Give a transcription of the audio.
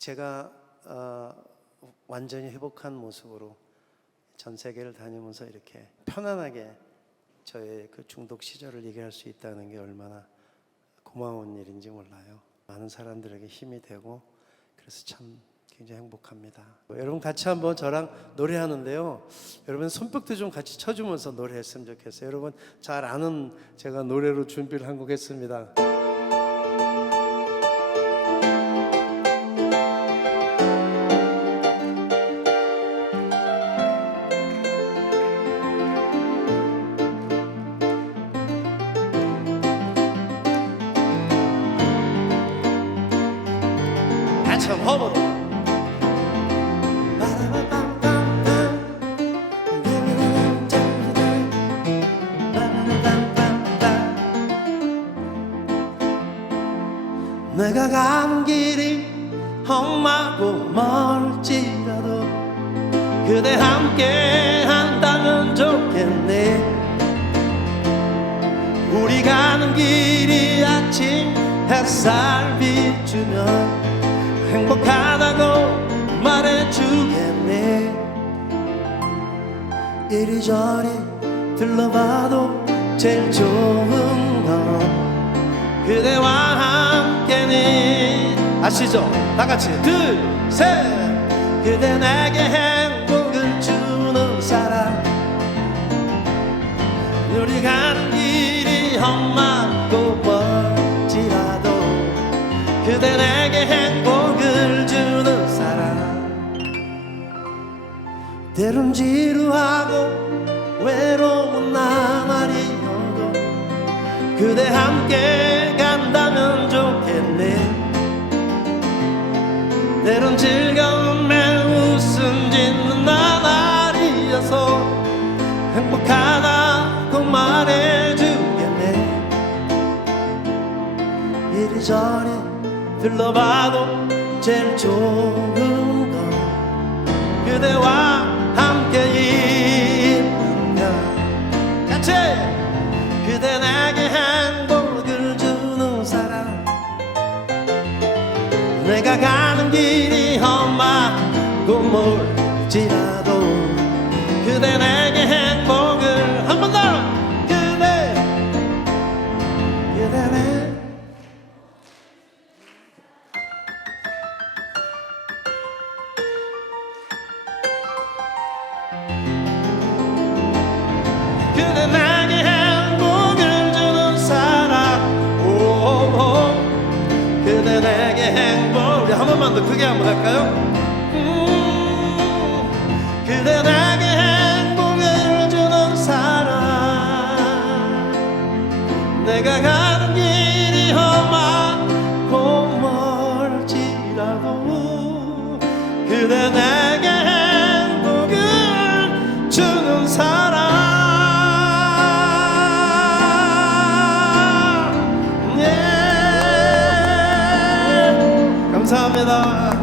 제가 어, 완전히 회복한 모습으로 전 세계를 다니면서 이렇게 편안하게 저의 그 중독 시절을 얘기할 수 있다는 게 얼마나 고마운 일인지 몰라요. 많은 사람들에게 힘이 되고 그래서 참 굉장히 행복합니다. 여러분 같이 한번 저랑 노래하는데요. 여러분 손뼉도 좀 같이 쳐주면서 노래했으면 좋겠어요. 여러분 잘 아는 제가 노래로 준비를 한 곡 했습니다. 한번 허버. 내가 가는 길이 험하고 멀지라도 그대 함께 한다면 좋겠네 우리 가는 길이 아침 햇살 비추면 행복하다고 말해주겠네. 이리저리 둘러봐도 제일 좋은 건 그대와 함께니 아시죠? 다 같이. 둘 셋. 그대 내게 행복을 주는 사람. 우리 가는 길이 험하고 멀지라도 그대 내게 행복 때론 지루하고 외로운 나날이어도 그대 함께 간다면 좋겠네. 때론 즐거움에 웃음 짓는 나날이어서 행복하다고 말해주겠네. 이리저리 둘러봐도 제일 좋은 건 그대와 내가 가는 길이 험하고 멀지라도 그대 내게 행복을 한 번 더! 그대! 그대 번만 더 크게 한번 할까요? 음, 그대 내게 행복을 주는 사람 내가 가는 길이 험하고 멀지라도 그대 내 me da